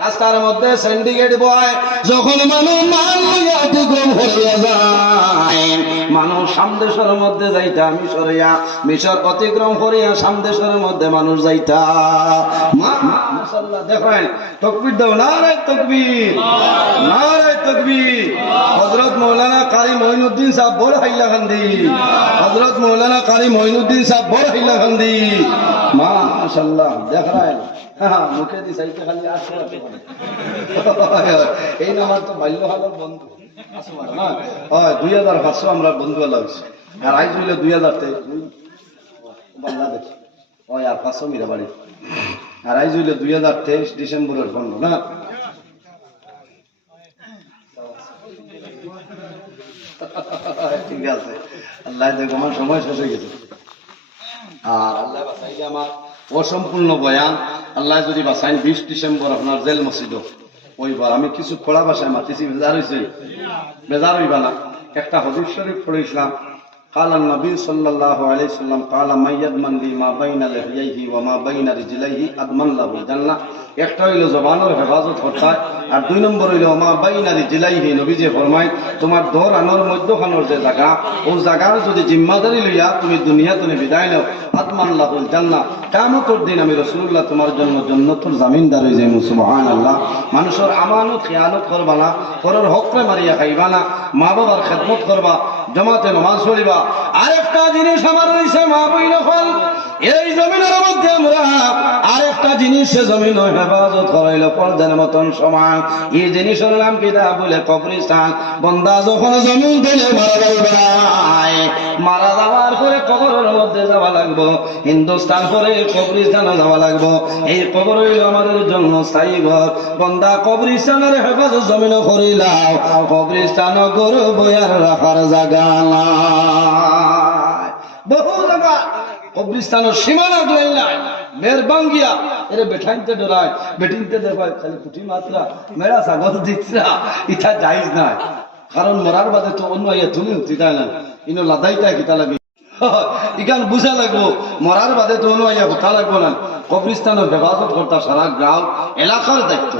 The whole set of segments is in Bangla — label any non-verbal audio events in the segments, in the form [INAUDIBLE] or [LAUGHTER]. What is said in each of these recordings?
রাস্তার মধ্যে সিন্ডিকেট বয় যখন মানুষ মান মানুষ সামদেশের মধ্যে যাইতা মিশরিয়া মিশর অতিক্রম করিয়া সামদেশের মধ্যে মানুষ যাইতা। মাশাআল্লাহ, দেখেন তকবির দাও নারায় তকবির নারায় তকবির। হজরত মৌলানা কারি মঈনুদ্দিন সাহেব বড় হাইলা খান্দি হজরত মৌলানা কারি মঈনুদ্দিন সাহেব বড় হাইলা খান্দি মাশাআল্লাহ দেখ রায় হ্যাঁ মুখে দি সাইতে খালি [LAUGHS] এই নামার তো বন্ধু। হয় দুই হাজার পাঁচশো আমরা বন্ধু লাগছে আর আইজ হইলে দুই হাজার তেইশ। বাংলাদেশ। হয় আর পাঁচশো মিরা বাড়ি আর আইজ হইলে দুই হাজার তেইশ ডিসেম্বরের পনেরো, না? ঠিক আছে। আল্লাহ দেখো আমার সময় শেষ হয়ে গেছে। আর আল্লাহ বাসাইলে আমার অসম্পূর্ণ বয়ান, আল্লাহ যদি বাসাইন বিশ ডিসেম্বর আপনার জেল মসজিদ ওইবার আমি কিছু খোলা ভাষায় মাতিছি, বেজার হয়েছে বেজার হইবা না। একটা হদিস শরীফ পড়েছিলাম قال النبي صلى الله عليه وسلم قال من يضمن لي ما بين لحييه وما بين رجليه اضمن له الجنة. একটা হইল জবানের হেফাজত করতে, আর দুই নম্বর হইল মা বাইনারি জিলাইহি নবী যে ফরমায়, তোমার দর আনোর মধ্যখানোর যে জায়গা, ও জায়গার যদি জিম্মাদারি লইয়া তুমি দুনিয়া তুমি বিদায় নাও, আত্মান লাহুল জান্নাহ। কিয়ামতের দিন আমি রাসূলুল্লাহ তোমার জন্য জান্নাতুল জামিনদার হয়ে যাইমু, সুবহানাল্লাহ। মানুষের আমানত, খেয়ানত করবা না, পরের হকরে মারিয়া খাইবা না মা বাবার খেদমত করবা, জমাতে নামাজ পড়িবা। আরেকটা জিনিস আমার রয়েছে মা বইন এই জমিনের মধ্যে আমরা আরেকটা জিনিস, সে জমিন হেফাজত করাইল পর্দার মতন সমান এই জিনিসের নাম কিতা বলে কবরিস্তান বন্দা যখন জমিন দিলে মারা যাইবে নাই, মারা যাওয়ার পরে কবরের মধ্যে যাওয়া লাগবো। হিন্দুস্তান করে কবরিস্তানে যাওয়া লাগবো। এই কবর হইল আমাদের জন্য স্থায়ী ঘর। বন্দা কবরিস্তানের হেফাজত জমিন করিলাম কবরিস্তান গরু বয়ার রাখার জায়গা নাই। বহু জায়গা কবরিস্তানের সীমানা দূরাই নাই কারণ মরার বাদে তো অন্য ইয়ে তুমি উঠি তাই না। ইনো লাদাইতা কিতা লাগে। [LAUGHS] ইখান বুঝা লাগবো, মরার বাদে তো অন্য ইয়ে হতা লাগবো না। কবরিস্তানের হেফাজত কর্তা সারা গ্রাম, এলাকার দায়িত্ব।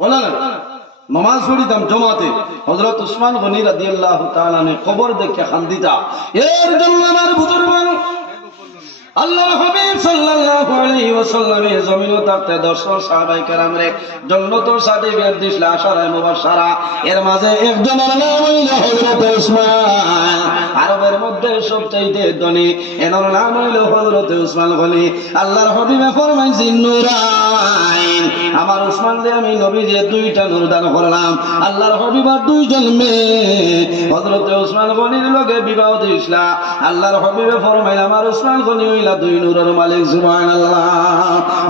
বলা না? নমাজ পড়িতাম জমাতে। হজরত উসমান গনি রাদিয়াল্লাহু তাআলা দেখে এর জন্য আমার আল্লাহ হাবিব সাল্লাল্লাহু আলাইহি ওয়াসাল্লামে জমিনে থাকতে দর্শন সাহাবাই কেরাম রে জান্নাতুল সার্টিফিকেট দিছিল আশারায় মুবাশশারা। এর মাঝে একজনের নাম হইল হযরত আরবের মধ্যে সবচাইতে ধনী এনার নাম হইল হযরত উসমান গনি। আল্লাহর হাবিবে ফরমাইছে নূরাইন আমার উসমান দিয়ে আমি নবী যে দুইটা নূর দান করলাম। আল্লাহর হবিবার দুইজন মেয়ে। হযরত উসমান গনির লগে বিবাহ দিছিলা আল্লাহর হবিবে ফরমাইল, আমার উসমান গনি হইলা দুই নূরের মালিক, সুবহানাল্লাহ।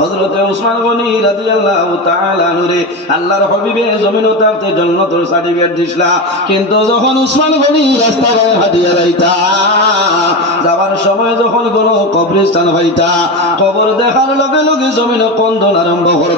হযরত উসমান গনি রাদিয়াল্লাহু তাআলা নূরে আল্লাহর হবিবে জমিনে থাকতে জান্নাতের সার্টিফিকেট দিছিলা কিন্তু যখন উসমান গনি রাস্তা গায়ে হাঁটিয়া যাইতা, যাবার সময় যখন কোন কবরস্থান হইতা, কবর দেখার লগে লগে জমিন কন্দন আরম্ভ করতা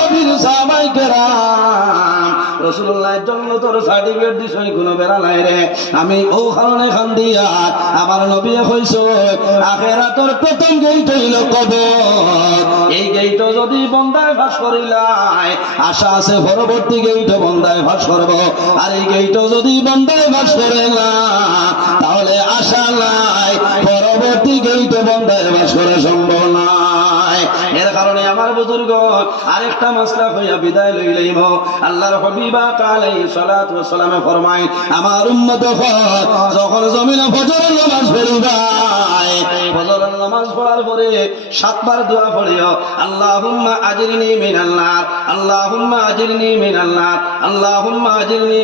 নবীর সাহাবাই কেরাম। জন্য তোর সার্টিফিকেট নাই রে। আমি ও কারণে খান দিয়া আমার নবী প্রথম হইল কবর। এই যদি বন্দায় ফাঁস করিলাই, আশা আছে পরবর্তী গেইট বন্দায় ফাঁস করব। আর এই যদি বন্দায় ফাঁস করে তাহলে আশা নাই, পরবর্তী গেইট বন্দায় ফাঁস করা সম্ভব। বুজুর্গ আরেকটা মাসলা হইয়া বিদায় লইলেইব আল্লাহর হবিবা কালাই সালাত ওয়া সালামে ফরমায় আমার উম্মত যখন জমিনে ফজরের নামাজ পড়িবাই ফজরের নামাজ পড়ার পরে সাতবার দোয়া পড়িও, আল্লাহুম্মা আজরিনি আল্লাহুম্মা আজরিনি আল্লাহুম্মা আজরিনি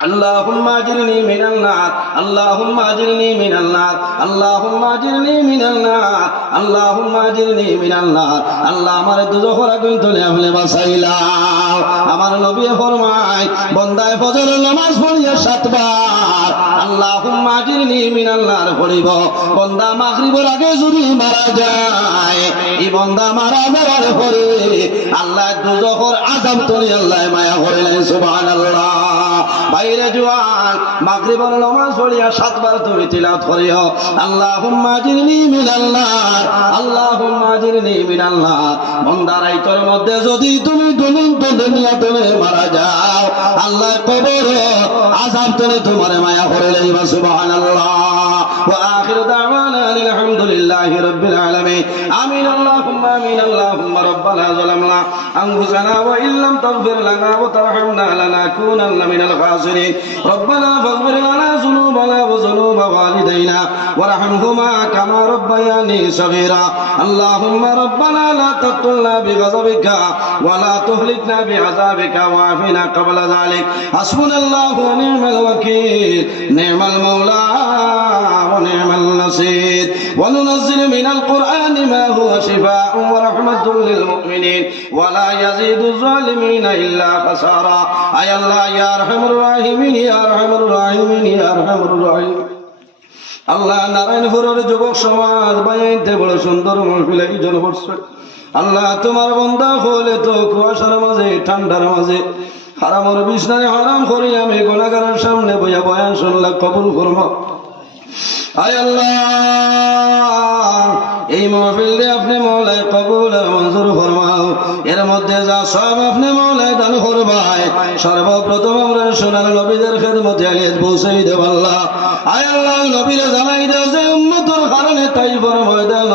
اللهم اجرني من النار اللهم اجرني من النار اللهم اجرني من النار اللهم اجرني من النار আল্লাহ আমার দুজখরা গুণ তুলে আপনি বাঁচাইলাম আমার নবী ফরমায় বন্দায় ফজর নামাজ পড়িয়া সাতবার আল্লাহুম্মা আজিরনি মিনাল নার পড়িব বন্দা মাগরিবের আগে যদি মারা যায় এই বন্দা মারা যাওয়ার পরে আল্লাহ দুজখর আযাব তলি আল্লাহ মায়া করিলেন সুবহানাল্লাহ বাইরে জোয়ান, মাগরিবের নামাজ পড়িয়া সাতবার তুমি তিলাওয়াত করিও আল্লাহুম্মা আজিরনি মিনাল্লাহ নার আল্লাহুম্মা আজিরনি মিনাল বন্দার এই তোর মধ্যে যদি তুমি দুনিয়া দুনিয়া তুমি মারা যাও আল্লাহ কবর আযাব তুমি তোমার মায়া করে লইবা সুবহানাল্লাহ। لله رب العالمين آمين اللهم آمين اللهم ربنا ظلمنا أنفسنا وإن لم تغفر لنا وترحمنا لنكونن من الخاسرين ربنا فاغفر لنا ذنوبنا وذنوب والدينا ورحمهما كما ربياني صغيرا اللهم ربنا لا تقتلنا بغضبك ولا تهلكنا بعذابك وعافنا قبل ذلك حسبنا الله ونعم الوكيل نعم المولى وننزل من القرآن ما هو شفاء ورحمة للمؤمنين ولا يزيد الظالمين إلا خسارا أي الله يا أرحم الراحمين يا أرحم الراحمين يا أرحم الراحمين আল্লাহ নারায়ণপুরের যুবক সমাজ বাইতে বড় সুন্দর মহফিল আয়োজন করছে আল্লাহ তোমার বন্ধা হলে তো কুয়াশার মাঝে ঠান্ডার মাঝে হারামর বিষ্ণায় হারাম করি আমি গোনাগারের সামনে বইয়া বয়ান শুনলে কবুল করব আয় এই মহফিল দিয়ে আপনি মৌলায় কবুল মঞ্জুর ফরমাও। এর মধ্যে যা সব আপনি মৌলায় দান ফরমায়, সর্বপ্রথম আমরা সোনার নবীদের খেদমতে আলিয়াত পৌঁছাই দেব আল্লাহ। আয় আল্লাহ, নবীরা জানাই দেও যে উম্মতর কারণে তাই বড় দেন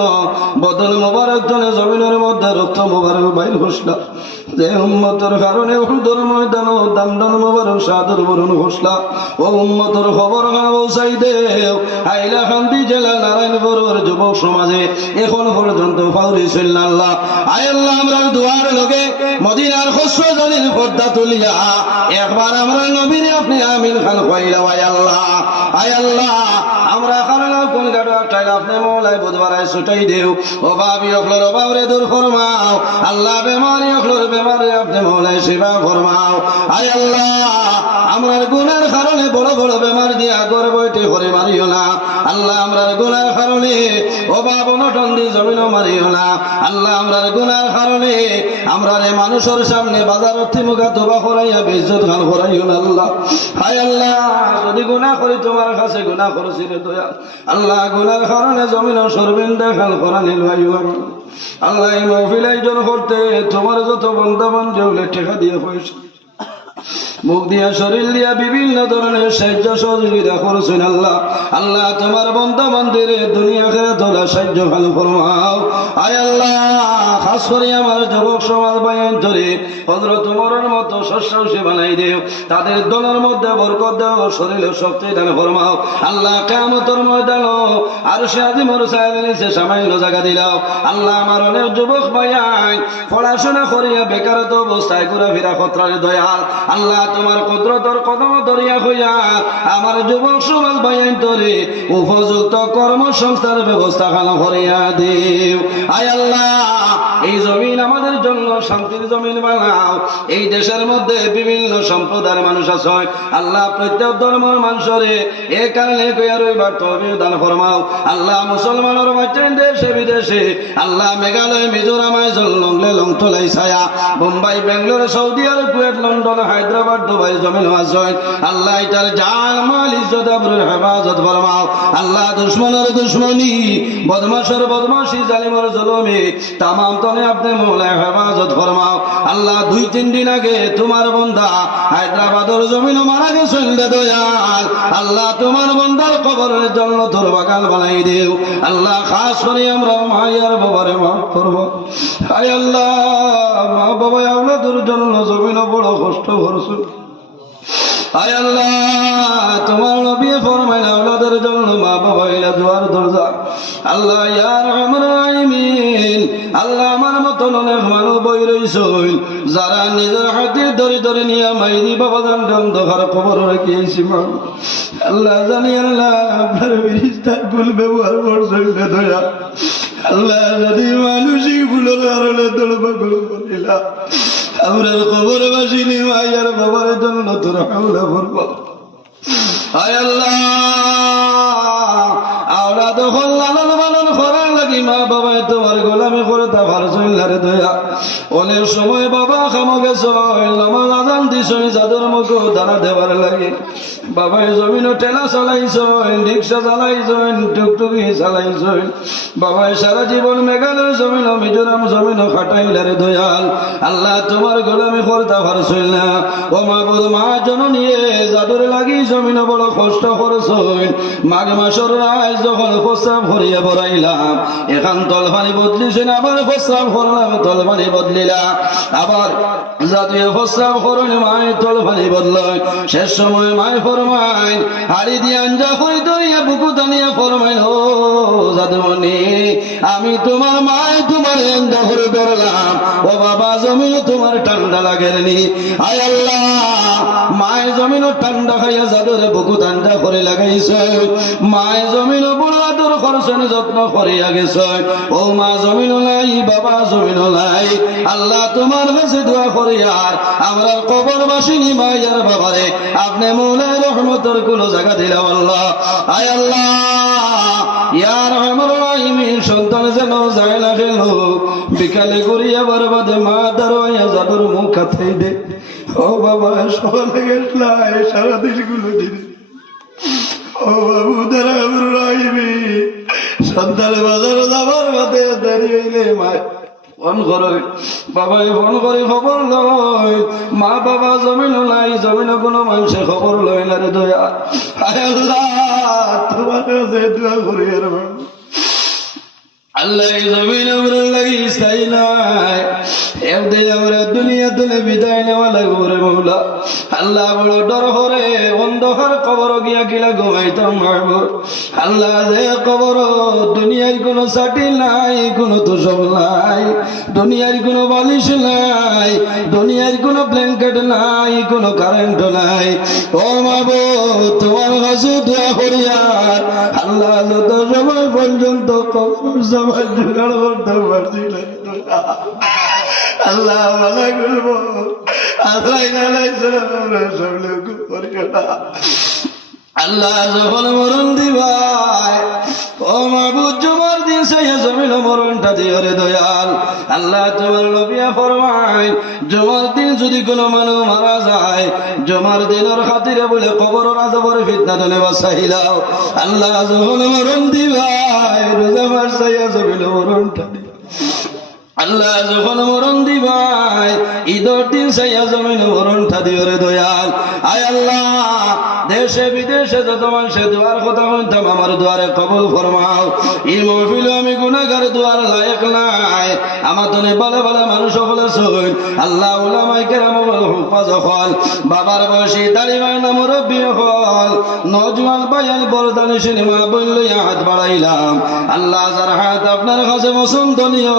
বদল মোবারক জমিনের মোবারক ঘোষলা। যে কারণে হুদর ময়দান ও মোবারক, সাদর বরণ ঘোষলা। ও খবর খান্দি জেলা নারায়ণপুরের যুবক সমাজে এখন পর্যন্ত ফাউরি আল্লাহ আয় আল্লাহ, আমরা দুয়ার লোকে মদিনার খস্য জলির পর্দা তুলিয়া, একবার আমরা নবীরে আপনি আমিন খান কইলা আয় আল্লাহ আয় আল্লাহ, আমরা কোন গাড়ো আপনি মৌলাই বুধবারায় ছুটাই দেও। ও বাবি অখলোর অভাবরে দূর ফরমাও। আল্লাহ বেমারি অখলোর বেমারে আপনি মৌলাই সেবা ফরমাও। আয় আল্লাহ আমরার গুনার কারণে বড় বড় বেমার দিয়া গড় বইতে করে মারিও না। আল্লাহ আমরার গুনার কারণে অভাব অনটন দিয়ে জমিন মারিও না। আল্লাহ আমরার গুনার কারণে আমরা রে মানুষের সামনে বাজার মুখা তোবা করাইয়া বেজত গান করাইও না আল্লাহ। হায় আল্লাহ, যদি গুণা করি তোমার কাছে গুনাহ করছি রে দয়া আল্লাহ গুনার কারণে জমিন সরবিন দেখাল করা নিল আল্লাহ এই মহফিল আয়োজন করতে তোমার যত বন্ধবান যেগুলো টেকা দিয়ে পয়সা মুখ দিয়া শরীর দিয়া বিভিন্ন ধরনের সাহায্য সহযোগিতা করছেন আল্লাহ। আল্লাহ, তোমার বন্ধ মন্দিরে দুনিয়া খেলা তোলা সাহায্য ভালো ফরমাও। আয় আল্লাহ খাস করে আমার যুবক সমাজ বায়ান ধরে হজরত উমরের মতো শস্য বানাই দেও। তাদের দলের মধ্যে বরকত দেও শরীরে শক্তি দান ফরমাও। আল্লাহ কেমতর ময়দান আর সে আদি সামান্য জায়গা দিলাও। আল্লাহ আমার অনেক যুবক ভাইয়াই পড়াশোনা করিয়া বেকারত অবস্থায় দয়াল। আল্লাহ তোমার কুদরতর কদম দরিয়া হইয়া আমার যুবক সমাজ ভাইয়াই তরে উপযুক্ত কর্মসংস্থার ব্যবস্থা খানো করিয়া দেও। আয় আল্লাহ! এই জমিন আমাদের জন্য শান্তির জমিন বানাও। এই দেশের মধ্যে বিভিন্ন সম্প্রদায়ের মানুষ আছে। আল্লাহ প্রত্যেক ধর্মের মানুষরে এ কারণে দান ফরমাও। আল্লাহ মুসলমানের দেশে, বিদেশে। আল্লাহ Meghalaya Mizoram Aizawl Lunglei Lawngtlai Saiha. Bombay Bangalore Saudi Arab, Kuwait, London, Hyderabad, Dubai জমিন আছে। আল্লাহ এটার জাল, মাল, ইজ্জত হেফাজত ফরমাও। আল্লাহ দুশ্মনের দুশ্মনী বদমাসের বদমাসি জালিমর জলমে। তামাম তনে আপনি মোলায় হেফাজত ফরমাও। আল্লাহ দুই, তিন দিন আগে তোমার বন্ধা হায়দ্রাবাদের জমিন মারা গেছেন দয়াল। আল্লাহ তোমার বন্ধার কবরের জন্য তোর বাগান বানাই দেও। আল্লাহ খাস করে আমরা মায়ার বাবারে মাফ করব। হায় আল্লাহ, মা বাবা আপনাদের জন্য জমিন বড় কষ্ট করছ। আয় আল্লাহ, তোমার নবী ফরমাইল আওলাদের জন্য মা বাবা দুয়ার দরজা। আল্লাহ ইয়ার আমরা আইমিন আল্লাহ আমার মানুষ যারা নিজের হাতে ধরে ধরে নিয়ে মাইরি বাবা দান অন্ধকার খবর রাখিয়েছি মা। আল্লাহ জানি, আল্লাহ আপনার বিরিস্তার ভুল ব্যবহার করছেন রে দয়া। আল্লাহ যদি মানুষই ভুলের কারণে করিলা আমরার খবর বাসিনি মাইয়ার বাবার জন্য তোর হাওলা ভরব। আয় আল্লাহ! গোলামি করে ভালো চইলারে দয়া। অনেক সময় বাবা খামো গেছো নামাজ আজান দিছই চাদর মুখ দানা দেবার লাগে। বাবাই জমিন ঠেলা চালাইছইন রিক্সা চালাইছইন টুকটুকি চালাইছইন বাবাই সারা জীবন মেঘালয় জমিন, মিজোরাম জমিন খাটাইলারে দয়াল আল্লাহ, তোমার গোলামি করতা পারছইল না ও মা বল মা জননীয়ে জাদুর লাগি জমিন বড় কষ্ট করছইন মাঘ মাসের রায় যখন প্রস্রাব ভরিয়া বড়াইলাম এখান তলফানি বদলিছেন আবার প্রস্রাব করলাম তলফানি বদলিলাম। আবার জাতীয় প্রস্রাব করুন মায় তলফানি বদলয় শেষ সময় মায় ফরমাইন, হাড়ি দিয়ে আঞ্জা দরিয়া বুকু দানিয়া ফরমাইন, ও জাদুমণি, আমি তোমার মায়, তোমার করে ও বাবা, জমিন তোমার ঠান্ডা লাগেনি। আয় আল্লাহ মায় জমিন ঠান্ডা খাইয়া জাদুরে বুকু ঠান্ডা করে লাগাইছে। মায় জমিন বড় আদর যত্ন করিয়া গেছে। ও মা জমিন নাই, বাবা জমিন নাই। আল্লাহ তোমার কাছে দোয়া করি আর আমরা কবর বাসিনী মাইয়ার বাবারে। আপনি মৌলায় রহমতের কোন জায়গা দিলাম আল্লাহ। আয় আল্লাহ ইয়ার রাহিমিন, সন্তান যেন যায় না গেল। বিকালে করিয়া বরবাদে মা দারোয়া জাদুর মুখ খাতেই দে ও বাবা, সকালে গেছলাই সারাদিনগুলো দিন ও বাবু আমার রাহিমি সন্তানে বাজার যাবার বাদে দাঁড়িয়ে হইলে মায় ফোন করে। বাবাই ফোন করে খবর লয় মা বাবা জমিন নাই জমিন কোনো মানুষে খবর লয় না রে দয়া। তোমার কাছে দোয়া করি আর আল্লাহ জমিন আমরা একদিন আমরা বিদায় নেওয়া লাগবো রে মৌলা। আল্লাহ বড় ডর হরে, অন্ধকার কবর গিয়া দুনিয়ার কোনো সাটি নাই, কোনো তুষব নাই। দুনিয়ার কোনো বালিশ নাই, দুনিয়ার কোনো ব্ল্যাঙ্কেট নাই, কোনো কারেন্ট নাই। ও মাবো তোমার কাছে দোয়া আল্লাহ সময় পর্যন্ত জোগাড় করতে পারছি না আল্লাহ মালা করব আল্লাহ নালাই সব লোক করিও না আল্লাহ যখন মরণ দিবাই ও মাহবুব জমার দিন সাইয়া জমিন মরণটা দিও রে দয়াল। আল্লাহ তোমার নবিয়া ফরমাই জমার দিন যদি কোনো মানুষ মারা যায়, জমার দিনের খাতিরে বলে কবর রাজবর ফিতনা দলে বাসাইলাও আল্লাহ যখন মরণ দিবাই রোজা মার সাইয়া জমিন মরণটা আল্লাহ যখন মরণ দিবাই ঈদর দিন সাইয়া জমিন মরণটা দিও রে দয়াল। আয় আল্লাহ দেশে, বিদেশে যত মানুষে দোয়ার, কথা হইতাম আমার দুয়ারে কবল ফরমাও। এই মহফিল আমি গুনাগার দুয়ার লায়ক নাই। আমার তনে বলে বলে মানুষ হলে শুন আল্লাহ উলামাই কেরাম হল। বাবার বয়সী দাড়িমায় না মুরব্বী হল। নজওয়ান বায়ান বরদানি সিনেমা বলল হাত বাড়াইলাম। আল্লাহ যার হাত আপনার কাছে পছন্দনীয়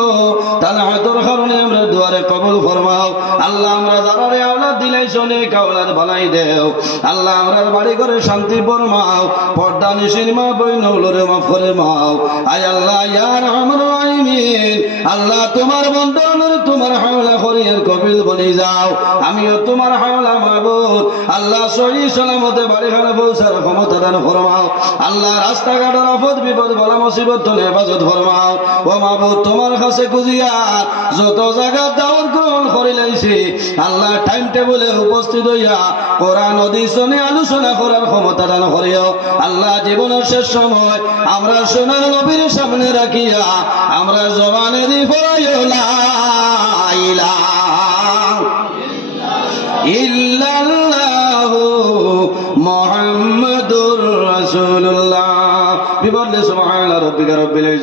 তার হাতের কারণে আমরা দুয়ারে কবল ফরমাও। আল্লাহ আমরা যারা রে আওলাদ দিলাই শোনে কাওলাদ বানাই দেও। আল্লাহ আমরা বাড়ি করে শান্তি ফরমাও পর্দা নিশিনমা বই নৌলরে মাফ করে মাও। আয় আল্লাহ ইয়ার আমার রাহিমিন, আল্লাহ তোমার বন্ধনের তোমার হাওলা করিয়ার কবিল বনি যাও। আমিও তোমার হাওলা মাবুদ, আল্লাহ সহি সালামতে বাড়ি খানে পৌঁছার ক্ষমতা দান ফরমাও। আল্লাহ রাস্তাঘাটের আপদ বিপদ, বলা মুসিবত তো হেফাজত ফরমাও। ও মাবুদ, তোমার কাছে খুঁজিয়া যত জায়গা দাওয়াত গ্রহণ করে লাইছে আল্লাহ টাইম টেবলে উপস্থিত হইয়া কোরআন অধিশনে আলোচনা করার ক্ষমতা দান করিও। আল্লাহ জীবনের শেষ সময় আমরা সোনার নবীর সামনে রাখিয়া আমরা জবানে দি ফরাইও লা